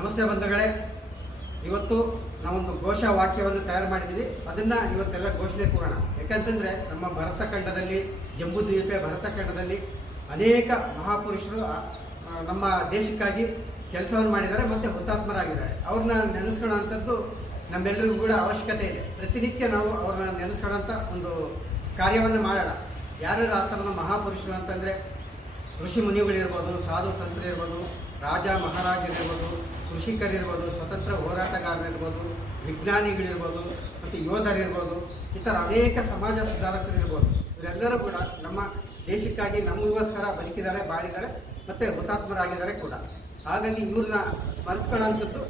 ನಮಸ್ತೆ ಬಂಧುಗಳೇ, ಇವತ್ತು ನಾವೊಂದು ಘೋಷ ವಾಕ್ಯವನ್ನು ತಯಾರು ಮಾಡಿದ್ದೀವಿ. ಅದನ್ನು ಇವತ್ತೆಲ್ಲ ಘೋಷಣೆ ಕೂಗೋಣ. ಯಾಕಂತಂದರೆ ನಮ್ಮ ಭರತ ಖಂಡದಲ್ಲಿ, ಜಂಬೂ ದ್ವೀಪ ಭರತ ಖಂಡದಲ್ಲಿ ಅನೇಕ ಮಹಾಪುರುಷರು ನಮ್ಮ ದೇಶಕ್ಕಾಗಿ ಕೆಲಸವನ್ನು ಮಾಡಿದ್ದಾರೆ ಮತ್ತು ಹುತಾತ್ಮರಾಗಿದ್ದಾರೆ. ಅವ್ರನ್ನ ನೆನೆಸ್ಕೊಳ್ಳೋಂಥದ್ದು ನಮ್ಮೆಲ್ಲರಿಗೂ ಕೂಡ ಅವಶ್ಯಕತೆ ಇದೆ. ಪ್ರತಿನಿತ್ಯ ನಾವು ಅವ್ರನ್ನ ನೆನೆಸ್ಕೊಳ್ಳೋಂಥ ಒಂದು ಕಾರ್ಯವನ್ನು ಮಾಡೋಣ. ಯಾರ್ಯಾರು ಆ ಥರದ ಮಹಾಪುರುಷರು ಅಂತಂದರೆ ಋಷಿ ಮುನಿಗಳಿರ್ಬೋದು, ಸಾಧು ಸಂತರಿರ್ಬೋದು, ರಾಜ ಮಹಾರಾಜರಿರ್ಬೋದು, ಕೃಷಿಕರಿರ್ಬೋದು, ಸ್ವತಂತ್ರ ಹೋರಾಟಗಾರರಿರ್ಬೋದು, ವಿಜ್ಞಾನಿಗಳಿರ್ಬೋದು, ಮತ್ತು ಯೋಧರಿರ್ಬೋದು, ಈ ಥರ ಅನೇಕ ಸಮಾಜ ಸುಧಾರಕರಿರ್ಬೋದು. ಇವರೆಲ್ಲರೂ ಕೂಡ ನಮ್ಮ ದೇಶಕ್ಕಾಗಿ ನಮಗೋಸ್ಕರ ಬದುಕಿದ್ದಾರೆ, ಬಾಳಿದ್ದಾರೆ ಮತ್ತು ಹುತಾತ್ಮರಾಗಿದ್ದಾರೆ ಕೂಡ. ಹಾಗಾಗಿ ಇವ್ರನ್ನ ಸ್ಮರಿಸ್ಕೊಳ್ಳೋಂಥದ್ದು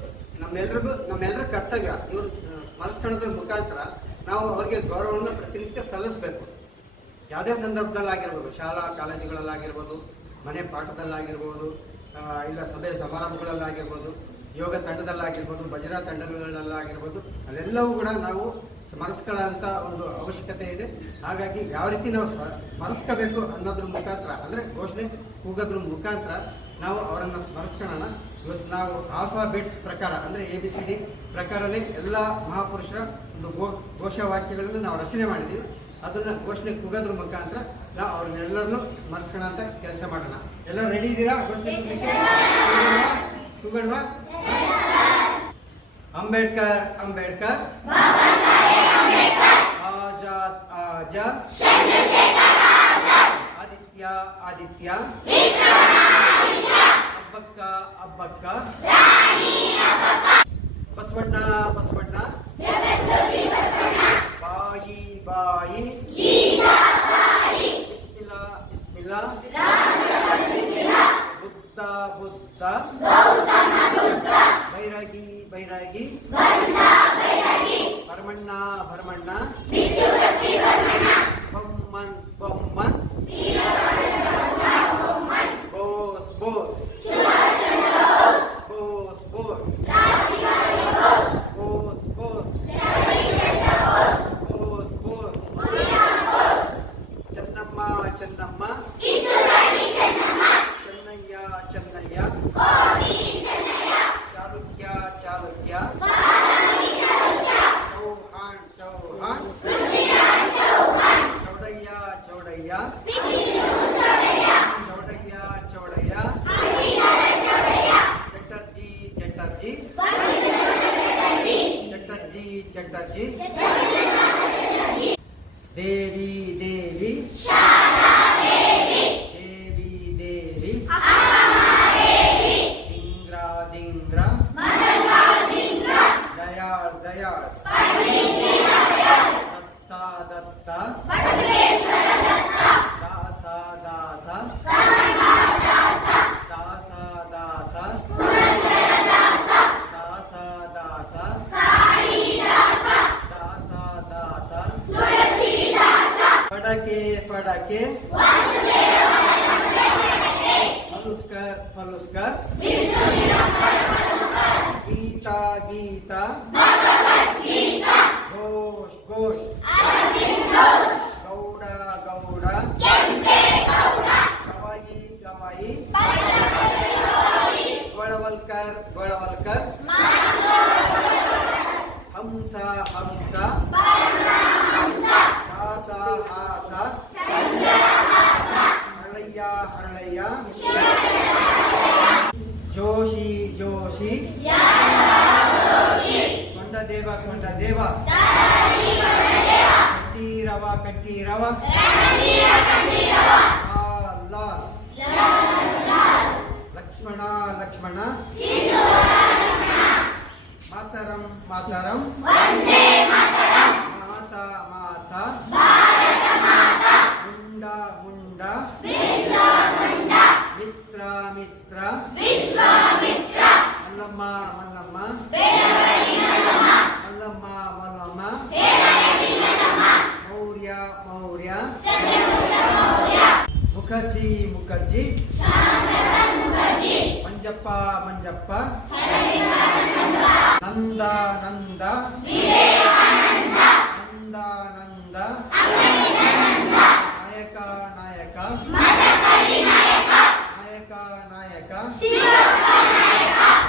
ನಮ್ಮೆಲ್ಲರ ಕರ್ತವ್ಯ. ಇವರು ಸ್ಮರಿಸ್ಕೊಳ್ಳೋದ್ರ ಮುಖಾಂತರ ನಾವು ಅವರಿಗೆ ಗೌರವವನ್ನು ಪ್ರತಿನಿತ್ಯ ಸಲ್ಲಿಸಬೇಕು. ಯಾವುದೇ ಸಂದರ್ಭದಲ್ಲಾಗಿರ್ಬೋದು, ಶಾಲಾ ಕಾಲೇಜುಗಳಲ್ಲಾಗಿರ್ಬೋದು, ಮನೆ ಪಾಠದಲ್ಲಾಗಿರ್ಬೋದು, ಇಲ್ಲ ಸಭೆ ಸಮಾರಂಭಗಳಲ್ಲಾಗಿರ್ಬೋದು, ಯೋಗ ತಂಡದಲ್ಲಾಗಿರ್ಬೋದು, ಭಜನಾ ತಂಡಗಳಲ್ಲಾಗಿರ್ಬೋದು, ಅಲ್ಲೆಲ್ಲವೂ ಕೂಡ ನಾವು ಸ್ಮರಿಸ್ಕೊಳ್ಳೋಂಥ ಒಂದು ಅವಶ್ಯಕತೆ ಇದೆ. ಹಾಗಾಗಿ ಯಾವ ರೀತಿ ನಾವು ಸ್ಮರಿಸ್ಕೋಬೇಕು ಅನ್ನೋದ್ರ ಮುಖಾಂತರ, ಅಂದರೆ ಘೋಷಣೆ ಕೂಗೋದ್ರ ಮುಖಾಂತರ ನಾವು ಅವರನ್ನು ಸ್ಮರಿಸ್ಕೊಳ್ಳೋಣ. ಇವತ್ತು ನಾವು ಆಲ್ಫಾಬೆಟ್ಸ್ ಪ್ರಕಾರ, ಅಂದರೆ ABCD ಪ್ರಕಾರನೇ ಎಲ್ಲ ಮಹಾಪುರುಷರ ಒಂದು ಘೋಷವಾಕ್ಯಗಳನ್ನು ನಾವು ರಚನೆ ಮಾಡಿದ್ದೀವಿ. ಅದನ್ನು ಘೋಷಣೆ ಕೂಗೋದ್ರ ಮುಖಾಂತರ ನಾವು ಅವ್ರನ್ನೆಲ್ಲರನ್ನೂ ಸ್ಮರಿಸ್ಕೊಳ್ಳೋ ಅಂತ ಕೆಲಸ ಮಾಡೋಣ. ಎಲ್ಲ ರೆಡಿ ಇದ್ದೀರಾ? ಘೋಷಣೆ ಕೂಗೋಣ. ಅಂಬೇಡ್ಕರ್ ಅಂಬೇಡ್ಕರ್, ಆಜಾದ್ ಆಜಾದ್, ಆದಿತ್ಯ ಆದಿತ್ಯ, ಅಬ್ಬಕ್ಕ ಅಬ್ಬಕ್ಕ, ಬಸವಣ್ಣ ಬಸವಣ್ಣ, ಬಾಯಿ ಬಾಯಿ, ಬಿಸ್ಮಿಲ್ಲಾ ಬಿಸ್ಮಿಲ್ಲಾ, ಬುದ್ಧ ಬುದ್ಧ, ಬೈರಾಗಿ ಬೈರಾಗಿ, ಭರಮಣ್ಣ ಭರಮಣ್ಣ, ಬೊಮ್ಮನ್ ಬೊಮ್ಮನ್, ಬೋಸ್ ಬೋಸ್, ಬೋಸ್ ಬೋಸ್, ಬೋಸ್ ಬೋಸ್, ಬೋಸ್ ಬೋಸ್, ಚೆನ್ನಮ್ಮ ಚೆನ್ನಮ್ಮ, ಚೆನ್ನಯ್ಯ ಚೆನ್ನಯ್ಯ, ಚಾಲುಕ್ಯ ಚಾಲುಕ್ಯ, ಚೌಹಾಣ್ ಚೌಹಾಣ್, ಚೌಡಯ್ಯ ಚೌಡಯ್ಯ, ಚೌಡಯ್ಯ ಚೌಡಯ್ಯ, ಚಟರ್ಜಿ ಚಟರ್ಜಿ, ಚಟರ್ಜಿ ಚಟರ್ಜಿ, ದೇವಿ ದೇವಿ, ದೇವಿ ದೇವಿ, ದಿಂಗ್ರ ದಿಂಗ್ರ, ದಯಾಳ್ ದಯಾಳ್, ದತ್ತ ದತ್ತ, ದಾಸ ದಾಸ, ದಾಸ ದಾಸ, ದಾಸ ದಾಸ, ದಾಸ ದಾಸ, ಫಡಕೆ ಫಡಕೆ, ಫಲುಸ್ಕರ್ ಫಲುಸ್ಕರ್, ಗೀತಾ ಗೀತಾ, ಘೋಷ್ ಘೋಷ್, ಗೌಡ ಗೌಡ, ಗವಾಯಿ ಗವಾಯಿ, ಗೋಳವಲ್ಕರ್ ಗೋಳವಲ್ಕರ್, ಹಂಸ ಹಂಸ, ಹಾಸ ಹಾಸ, ಹರಳಯ್ಯ ಹರಳಯ್ಯ, ಜೋಶಿ ಜೋಶಿ, ಕೊಂಡದೇವ ಕೊಂಡದೇವ, ಕಂಠೀರವ ಕಂಠೀರವ, ಲಾಲ್ ಲಕ್ಷ್ಮಣ ಲಕ್ಷ್ಮಣ, ಮಾತರಂ ಮಾತರಂ, ಮಾತಾ ಮಾತಾ, ಮುಂಡ ಮುಂಡ, ಮಿತ್ರ ಮಿತ್ರ, ಮಲ್ಲಮ್ಮ ಮಲ್ಲಮ್ಮ, ಮಲ್ಲಮ್ಮ ಮಲ್ಲಮ್ಮ, ಮೌರ್ಯ ಮೌರ್ಯ, ಮುಖರ್ಜಿ ಮುಖರ್ಜಿ, ಮಂಜಪ್ಪ ಮಂಜಪ್ಪ, ನಂದ ನಂದ, ನಂದ ನಂದ, ನಾಯಕ ನಾಯಕ, ನಾಯಕ ನಾಯಕ,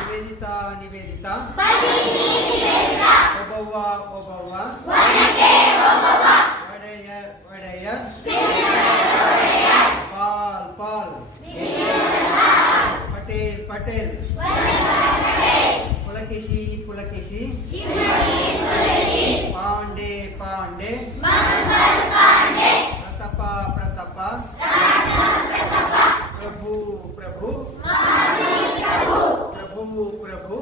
ನಿವೇದಿತಾ ನಿವೇದಿತಾ ಒಬ್ಬವ್ವ ಒಬ್ಬವ್ವ ಒಡೆಯ ಒಡೆಯ ಪಾಲ್ ಪಾಲ್ ಪಟೇಲ್ ಪಟೇಲ್ ಪುಲಕೇಶಿ ಪುಲಕೇಶಿ ಪಾಂಡೆ ಪಾಂಡೆ ಪ್ರತಾಪ ಪ್ರತಾಪ ಪ್ರಭು ಪ್ರಭು ಪ್ರಭು ಪ್ರಭು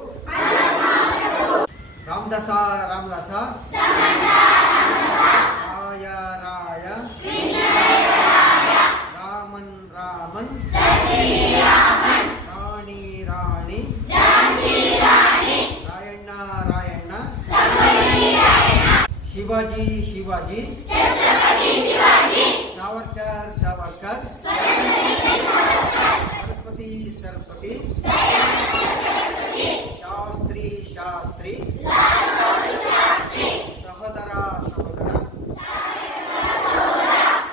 ರಾಮದಾಸ ರಾಮದಾಸ ರಾಯ ರಾಯ ರಾಮನ್ ರಾಮನ್ ರಾಣಿ ರಾಣಿ ರಾಯಣ್ಣ ರಾಯಣ್ಣ ಶಿವಾಜಿ ಶಿವಾಜಿ ಸಾವರ್ಕರ್ ಸಾವರ್ಕರ್ ಸರಸ್ವತಿ ಸರಸ್ವತಿ ಶಾಸ್ತ್ರಿ ಶಾಸ್ತ್ರಿ ಸಹೋದರ ಸಹೋದರ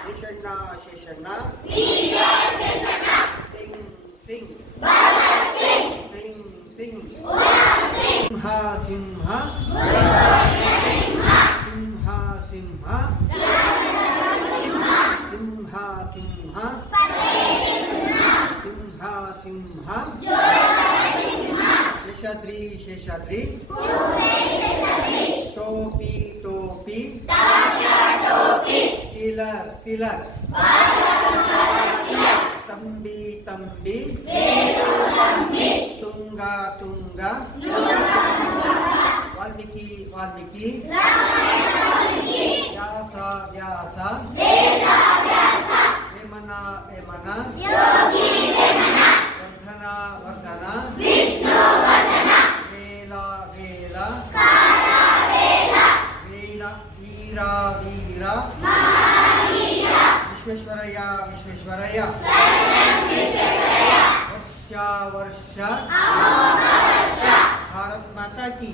ಶೇಷಣ್ಣ ಶೇಷಣ್ಣ ಸಿಂಗ್ ಸಿಂಗ್ ಸಿಂಗ್ ಸಿಂಗ್ ಸಿಂಹ ಸಿಂಹ ಸಿಂಹ ಸಿಂಹ ಸಿಂಹ ಸಿಂಹ ಸಿಂಹ ಸಿಂಹ ಶೇಷಾದ್ರಿ ಶೇಷಾದ್ರಿ ಟೋಪಿ ಟೋಪಿ ಟಿಲರ್ ಟಿಲರ್ ತಂಬಿ ತಂಬಿ ತುಂಗ ತುಂಗ ವಾಲ್ಮೀಕಿ ವಾಲ್ಮೀಕಿ ವ್ಯಾಸ ವ್ಯಾಸ ವೇಮನ ವೇಮನ ವರ್ಧನ ವರ್ಧನ ವೇಲ ವೇಲ ವೀಣ ವೀರ ವೀರ ವಿಶ್ವೇಶ್ವರಯ್ಯ ವಿಶ್ವೇಶ್ವರಯ್ಯ ವರ್ಷ ವರ್ಷ ಭಾರತ್ ಮಾತಾ ಕಿ